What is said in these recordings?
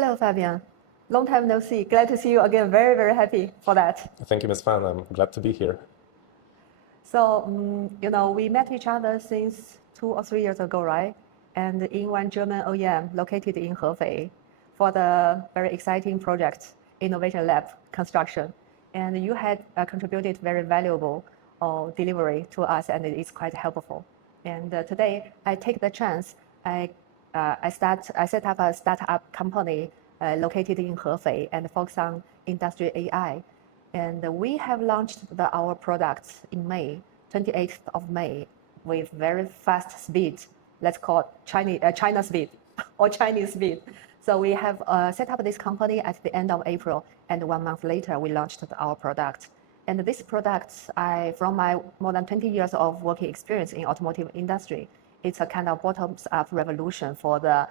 Hello, Fabian. Long time no see. Glad to see you again. Very, very happy for that. Thank you, Ms. Fan. I'm glad to be here. So, we met each other since 2 or 3 years ago, right? And in one German OEM located in Hefei for the very exciting project, Innovation Lab construction. And you had contributed very valuable delivery to us, and it's quite helpful. And today, I take the chance. I set up a startup company located in Hefei and focus on industry AI. And we have launched our products in May, 28th of May, with very fast speed. Let's call it China speed or Chinese speed. So we have set up this company at the end of April, and 1 month later, we launched our product. And this product, from my more than 20 years of working experience in automotive industry, it's a kind of bottoms-up revolution for the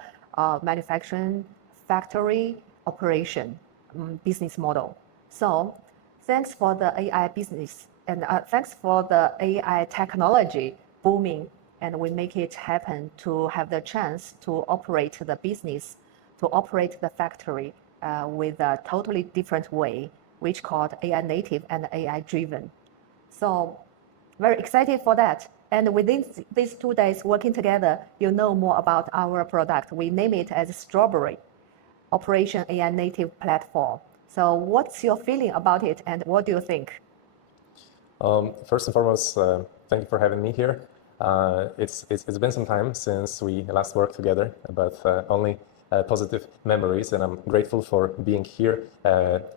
manufacturing factory operation business model. So thanks for the AI business and thanks for the AI technology booming, and we make it happen to have the chance to operate the business, to operate the factory with a totally different way, which called AI native and AI driven. So very excited for that. And within these 2 days working together, you know more about our product. We name it as Strawberry, Operation AI Native Platform. So what's your feeling about it, and what do you think? First and foremost, thank you for having me here. It's been some time since we last worked together, but only positive memories, and I'm grateful for being here,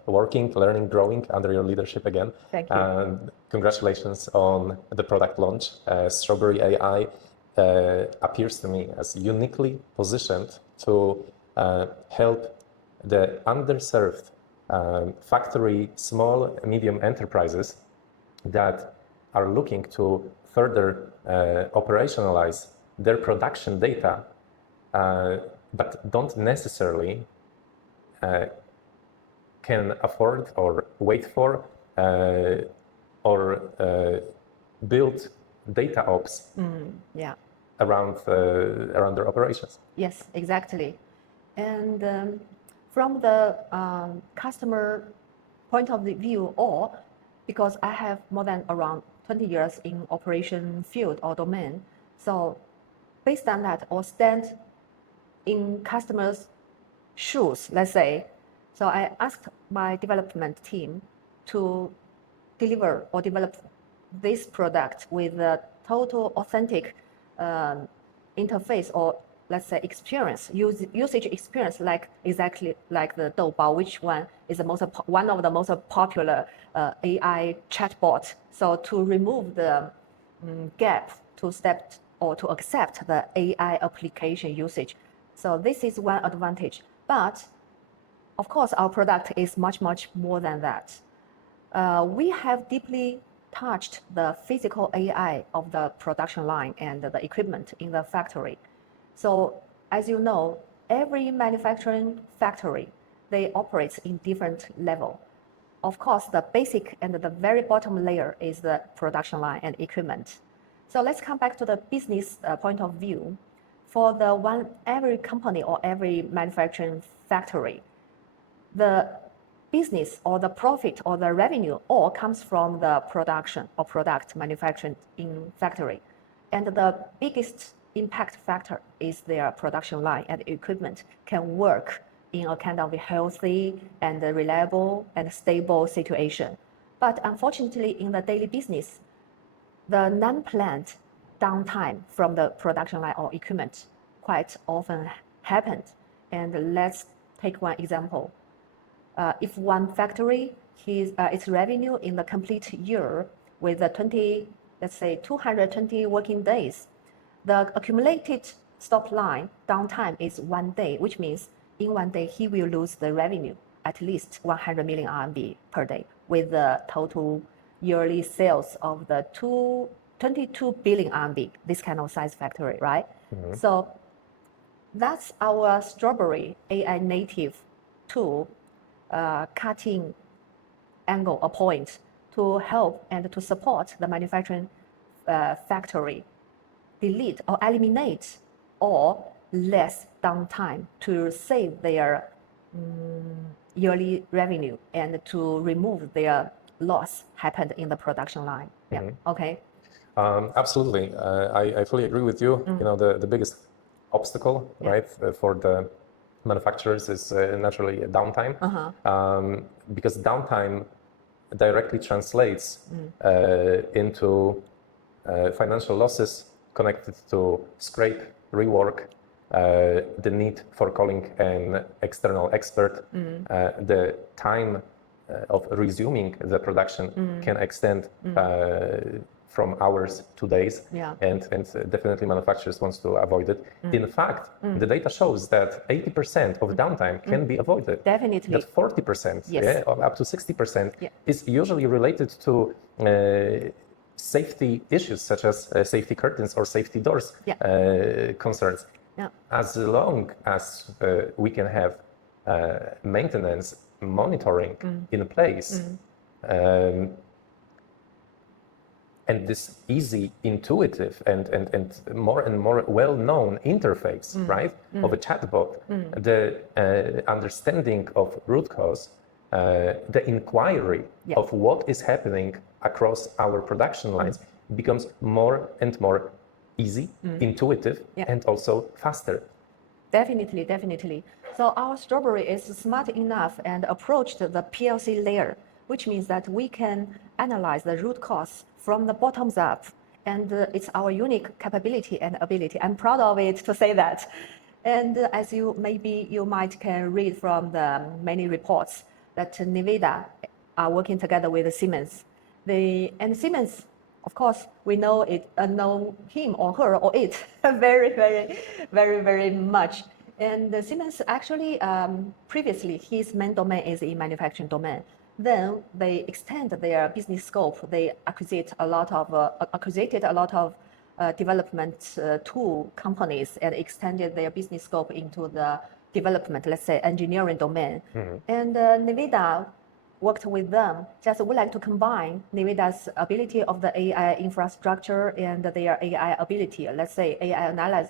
working, learning, growing under your leadership again. Thank you. And congratulations on the product launch. Strawberry AI appears to me as uniquely positioned to help the underserved factory, small, medium enterprises that are looking to further operationalize their production data, but don't necessarily can afford or wait for or build data ops around their operations. Yes, exactly. And from the customer point of view, or because I have more than around 20 years in operation field or domain, so based on that, or stand in customers' shoes, let's say. So I asked my development team to deliver or develop this product with a total authentic interface, or let's say experience, usage experience, exactly like the Doubao, which one is one of the most popular AI chatbot. So to remove the gap to step or to accept the AI application usage. So this is one advantage. But of course, our product is much, much more than that. We have deeply touched the physical AI of the production line and the equipment in the factory. So as you know, every manufacturing factory, they operate in different level. Of course, the basic and the very bottom layer is the production line and equipment. So let's come back to the business point of view. For every company or every manufacturing factory, the business or the profit or the revenue all comes from the production or product manufactured in factory. And the biggest impact factor is their production line and equipment can work in a kind of healthy and reliable and stable situation. But unfortunately, in the daily business, the non-planned downtime from the production line or equipment quite often happens. And let's take one example. If one factory, its revenue in the complete year with 220 working days, the accumulated stop line downtime is 1 day, which means in 1 day he will lose the revenue at least 100 million RMB per day, with the total yearly sales of the 22 billion RMB, this kind of size factory, right? Mm-hmm. So that's our Strawberry AI native tool, cutting angle or point to help and to support the manufacturing factory delete or eliminate or less downtime to save their yearly revenue and to remove their loss happened in the production line. Yeah. Okay. Absolutely. I fully agree with you. You know, the biggest obstacle, right, for the manufacturers is naturally downtime, because downtime directly translates into financial losses connected to scrape, rework, the need for calling an external expert, the time of resuming the production can extend from hours to days, and definitely manufacturers wants to avoid it. In fact, the data shows that 80% of downtime can be avoided. Definitely. That 40%, Yes. or up to 60%, is usually related to safety issues such as safety curtains or safety doors concerns. As long as we can have maintenance monitoring in place, and this easy, intuitive, and more well-known interface, right, of a chatbot, the understanding of root cause, the inquiry of what is happening across our production lines becomes more and more easy, intuitive, and also faster. Definitely, definitely. So our strawberry is smart enough and approached the PLC layer, which means that we can analyze the root cause from the bottoms up. And it's our unique capability and ability. I'm proud of it to say that. And as you might can read from the many reports that NVIDIA are working together with Siemens. And Siemens, of course, we know him or her or it very much. And Siemens actually, previously, his main domain is in manufacturing domain. Then they extend their business scope. They acquired a lot of development tool companies and extended their business scope into the development, let's say, engineering domain. And NVIDIA worked with them. Just would like to combine NVIDIA's ability of the AI infrastructure and their AI ability, let's say AI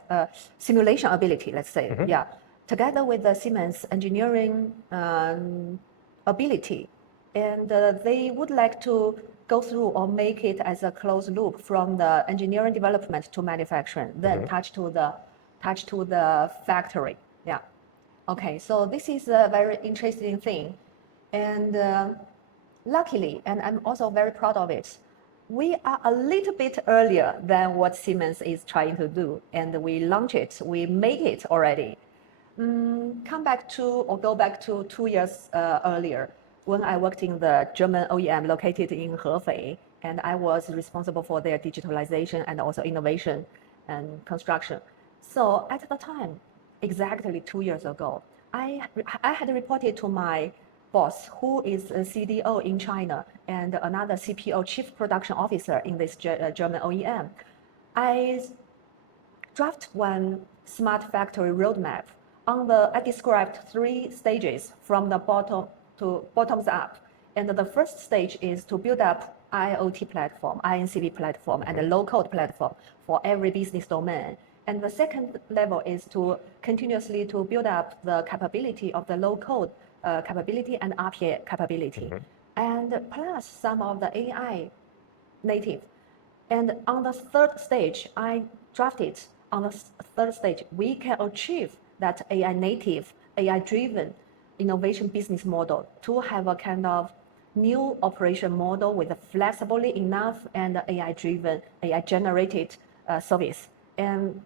simulation ability, let's say, together with the Siemens engineering ability. And they would like to go through or make it as a closed loop from the engineering development to manufacturing, then touch to the factory. Yeah. Okay, so this is a very interesting thing. And luckily, and I'm also very proud of it, we are a little bit earlier than what Siemens is trying to do. And we launch it, we make it already. Go back to 2 years earlier, when I worked in the German OEM located in Hefei, and I was responsible for their digitalization and also innovation and construction. So at the time, exactly 2 years ago, I had reported to my boss, who is a CDO in China and another CPO, Chief Production Officer in this German OEM. I draft one smart factory roadmap. I described 3 stages from the bottoms up. And the first stage is to build up IoT platform, INCB platform, and a low-code platform for every business domain. And the second level is to continuously to build up the capability of the low-code capability and RPA capability, and plus some of the AI native. And on the third stage, I drafted on the third stage, we can achieve that AI native, AI driven innovation business model to have a kind of new operation model with a flexibly enough and AI driven, AI generated service. And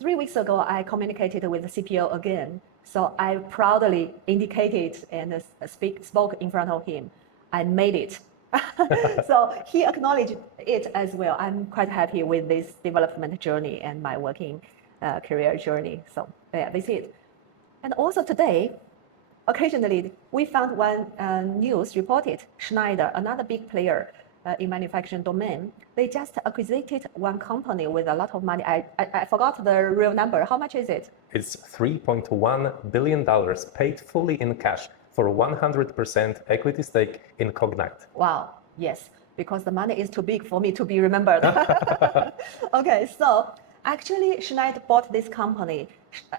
3 weeks ago, I communicated with the CPO again. So I proudly indicated and spoke in front of him. I made it. So he acknowledged it as well. I'm quite happy with this development journey and my working career journey. So yeah, this is it. And also today, occasionally, we found one news reported, Schneider, another big player in manufacturing domain, they just acquired one company with a lot of money. I forgot the real number. How much is it? It's $3.1 billion paid fully in cash for 100% equity stake in Cognite. Wow, yes, because the money is too big for me to be remembered. Okay, so actually Schneider bought this company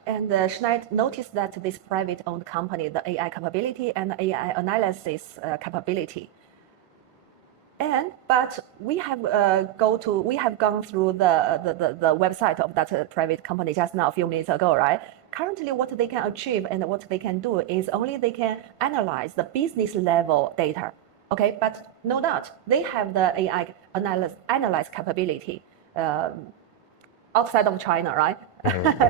Schneider noticed that this private-owned company, the AI capability and AI analysis capability. But we have gone through the website of that private company just now a few minutes ago, right? Currently, what they can achieve and what they can do is only they can analyze the business level data. Okay, but no doubt they have the AI analyze capability outside of China, right?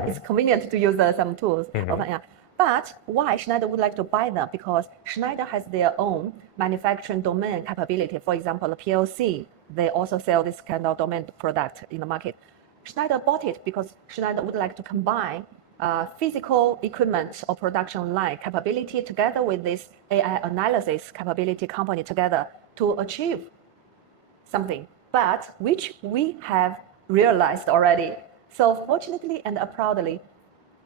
It's convenient to use some tools of AI. But why Schneider would like to buy them? Because Schneider has their own manufacturing domain capability. For example, the PLC, they also sell this kind of domain product in the market. Schneider bought it because Schneider would like to combine physical equipment or production line capability together with this AI analysis capability company together to achieve something, but which we have realized already. So fortunately and proudly,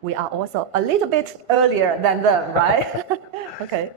we are also a little bit earlier than them, right? Okay.